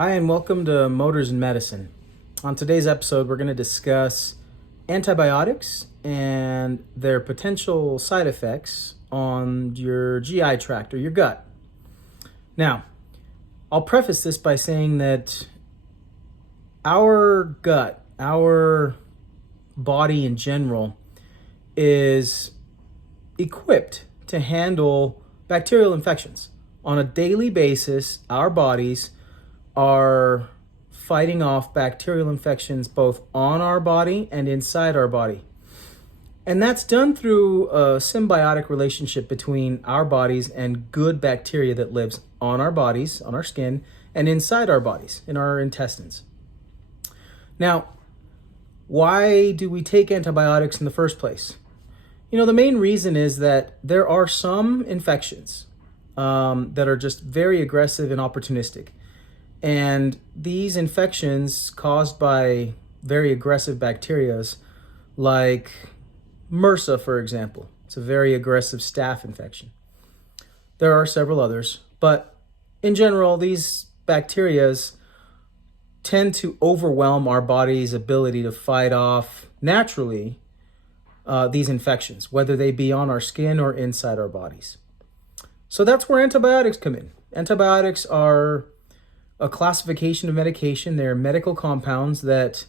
Hi, and welcome to Motors and Medicine. On today's episode, we're going to discuss antibiotics and their potential side effects on your GI tract or your gut. Now, I'll preface this by saying that our gut, our body in general, is equipped to handle bacterial infections. On a daily basis, our bodies are fighting off bacterial infections both on our body and inside our body. And that's done through a symbiotic relationship between our bodies and good bacteria that lives on our bodies, on our skin, and inside our bodies, in our intestines. Now, why do we take antibiotics in the first place? The main reason is that there are some infections that are just very aggressive and opportunistic. And these infections caused by very aggressive bacteria, like MRSA, for example. It's a very aggressive staph infection. There are several others, but in general, these bacteria tend to overwhelm our body's ability to fight off naturally these infections, whether they be on our skin or inside our bodies. So that's where antibiotics come in. Antibiotics are a classification of medication. They're medical compounds that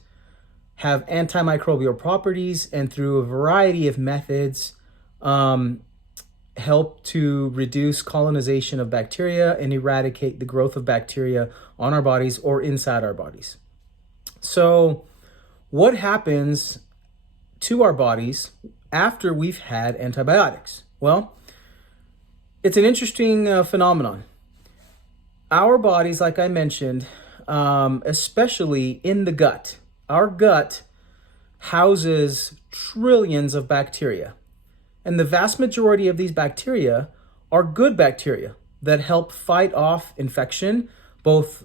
have antimicrobial properties and through a variety of methods help to reduce colonization of bacteria and eradicate the growth of bacteria on our bodies or inside our bodies. So what happens to our bodies after we've had antibiotics? Well, it's an interesting phenomenon. Our bodies, like I mentioned, especially in the gut, our gut houses trillions of bacteria. And the vast majority of these bacteria are good bacteria that help fight off infection, both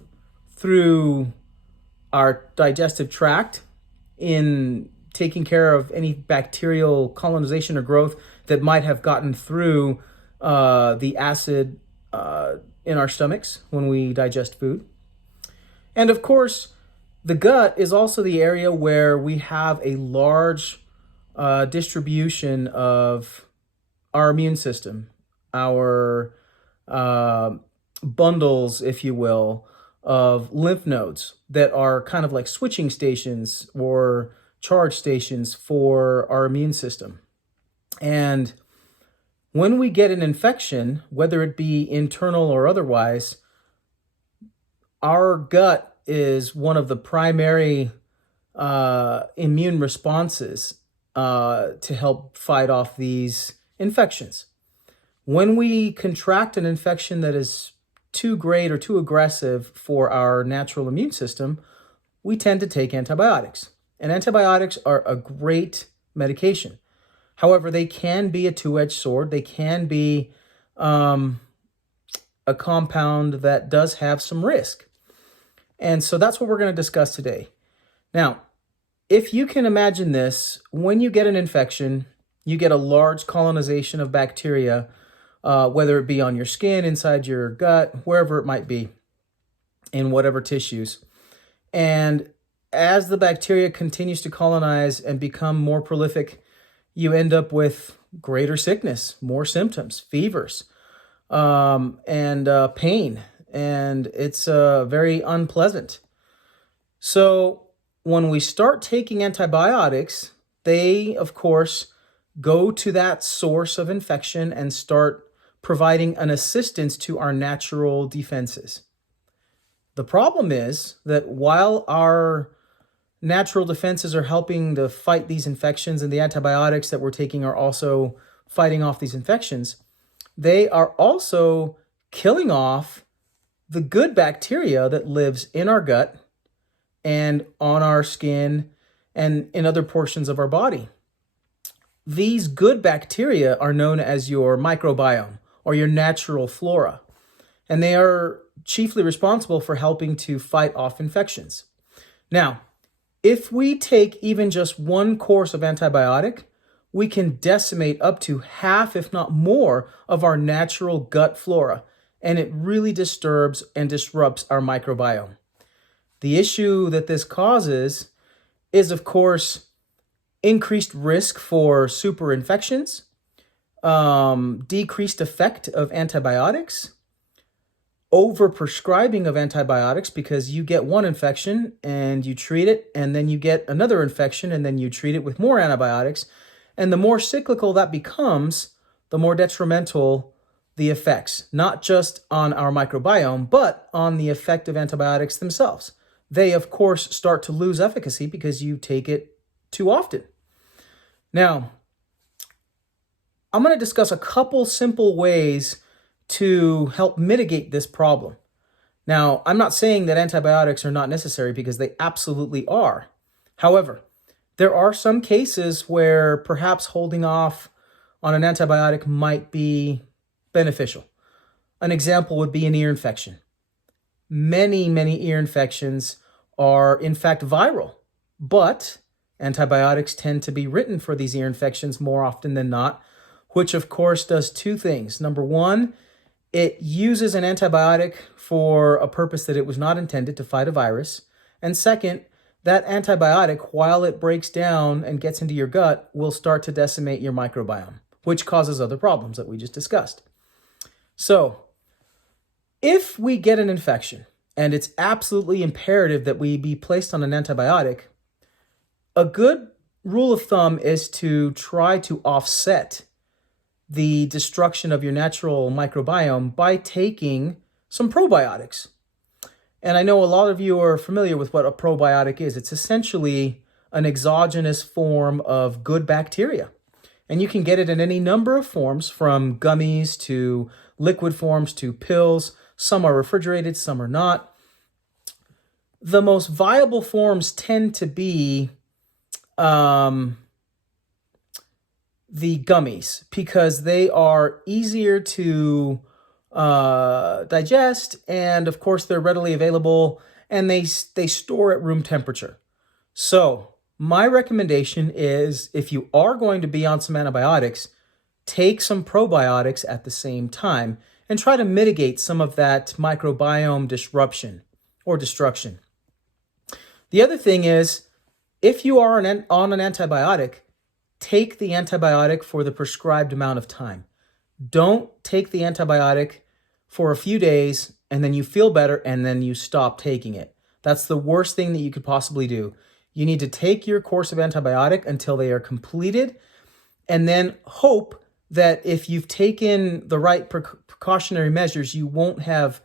through our digestive tract in taking care of any bacterial colonization or growth that might have gotten through the acid in our stomachs when we digest food. And of course, the gut is also the area where we have a large distribution of our immune system, our bundles, if you will, of lymph nodes that are kind of like switching stations or charge stations for our immune system. And when we get an infection, whether it be internal or otherwise, our gut is one of the primary immune responses to help fight off these infections. When we contract an infection that is too great or too aggressive for our natural immune system, we tend to take antibiotics. And antibiotics are a great medication. However, they can be a two-edged sword. They can be a compound that does have some risk. And so that's what we're going to discuss today. Now, if you can imagine this, when you get an infection, you get a large colonization of bacteria, whether it be on your skin, inside your gut, wherever it might be, in whatever tissues. And as the bacteria continues to colonize and become more prolific, you end up with greater sickness, more symptoms, fevers, and pain, and it's very unpleasant. So when we start taking antibiotics, they, of course, go to that source of infection and start providing an assistance to our natural defenses. The problem is that while our natural defenses are helping to fight these infections and the antibiotics that we're taking are also fighting off these infections, they are also killing off the good bacteria that lives in our gut and on our skin and in other portions of our body. These good bacteria are known as your microbiome or your natural flora, and they are chiefly responsible for helping to fight off infections. Now, if we take even just one course of antibiotic, we can decimate up to half, if not more, of our natural gut flora, and it really disturbs and disrupts our microbiome. The issue that this causes is, of course, increased risk for super infections, decreased effect of antibiotics, overprescribing of antibiotics because you get one infection and you treat it, and then you get another infection and then you treat it with more antibiotics. And the more cyclical that becomes, the more detrimental the effects, not just on our microbiome, but on the effect of antibiotics themselves. They, of course, start to lose efficacy because you take it too often. Now, I'm going to discuss a couple simple ways to help mitigate this problem. Now, I'm not saying that antibiotics are not necessary because they absolutely are. However, there are some cases where perhaps holding off on an antibiotic might be beneficial. An example would be an ear infection. Many ear infections are in fact viral, but antibiotics tend to be written for these ear infections more often than not, which of course does two things. Number one, it uses an antibiotic for a purpose that it was not intended, to fight a virus. And second, that antibiotic, while it breaks down and gets into your gut, will start to decimate your microbiome, which causes other problems that we just discussed. So, if we get an infection and it's absolutely imperative that we be placed on an antibiotic, a good rule of thumb is to try to offset the destruction of your natural microbiome by taking some probiotics. And I know a lot of you are familiar with what a probiotic is. It's essentially an exogenous form of good bacteria. And you can get it in any number of forms, from gummies to liquid forms to pills. Some are refrigerated, some are not. The most viable forms tend to be the gummies, because they are easier to digest, and of course they're readily available, and they store at room temperature. So my recommendation is, if you are going to be on some antibiotics, take some probiotics at the same time and try to mitigate some of that microbiome disruption or destruction. The other thing is, if you are on an antibiotic, take the antibiotic for the prescribed amount of time. Don't take the antibiotic for a few days and then you feel better and then you stop taking it. That's the worst thing that you could possibly do. You need to take your course of antibiotic until they are completed, and then hope that if you've taken the right precautionary measures, you won't have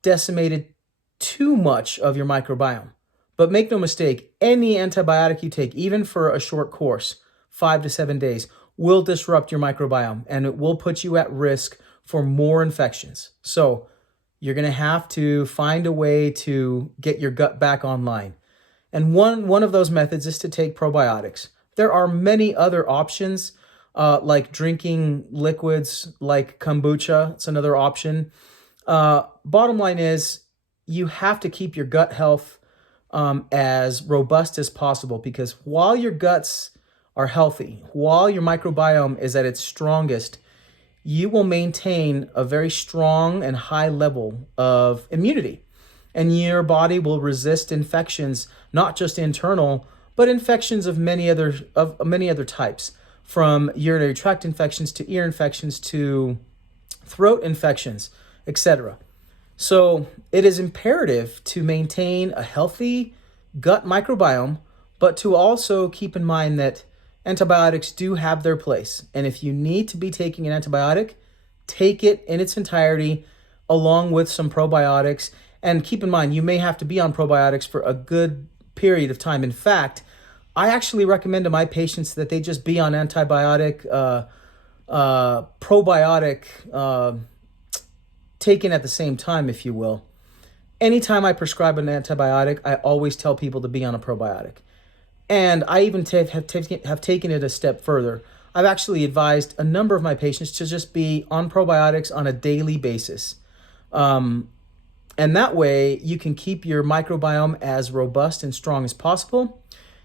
decimated too much of your microbiome. But make no mistake, any antibiotic you take, even for a short course, 5 to 7 days, will disrupt your microbiome, and it will put you at risk for more infections. So you're going to have to find a way to get your gut back online. And one of those methods is to take probiotics. There are many other options, like drinking liquids like kombucha. It's another option. Bottom line is, you have to keep your gut health as robust as possible, because while your guts are healthy, while your microbiome is at its strongest, you will maintain a very strong and high level of immunity. And your body will resist infections, not just internal, but infections of many other types, from urinary tract infections to ear infections to throat infections, etc. So it is imperative to maintain a healthy gut microbiome, but to also keep in mind that antibiotics do have their place. And if you need to be taking an antibiotic, take it in its entirety along with some probiotics. And keep in mind, you may have to be on probiotics for a good period of time. In fact, I actually recommend to my patients that they just be on probiotic taken at the same time, if you will. Anytime I prescribe an antibiotic, I always tell people to be on a probiotic. And I even have taken it a step further. I've actually advised a number of my patients to just be on probiotics on a daily basis. And that way you can keep your microbiome as robust and strong as possible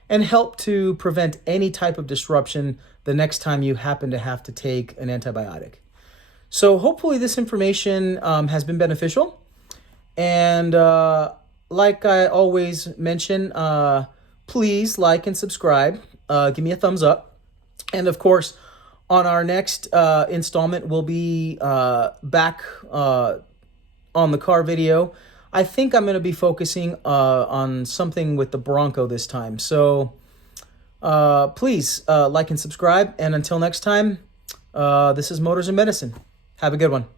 and help to prevent any type of disruption the next time you happen to have to take an antibiotic. So hopefully this information has been beneficial. And like I always mention, please like and subscribe. Give me a thumbs up. And of course, on our next installment, we'll be back on the car video. I think I'm going to be focusing on something with the Bronco this time. So please like and subscribe. And until next time, this is Motors and Medicine. Have a good one.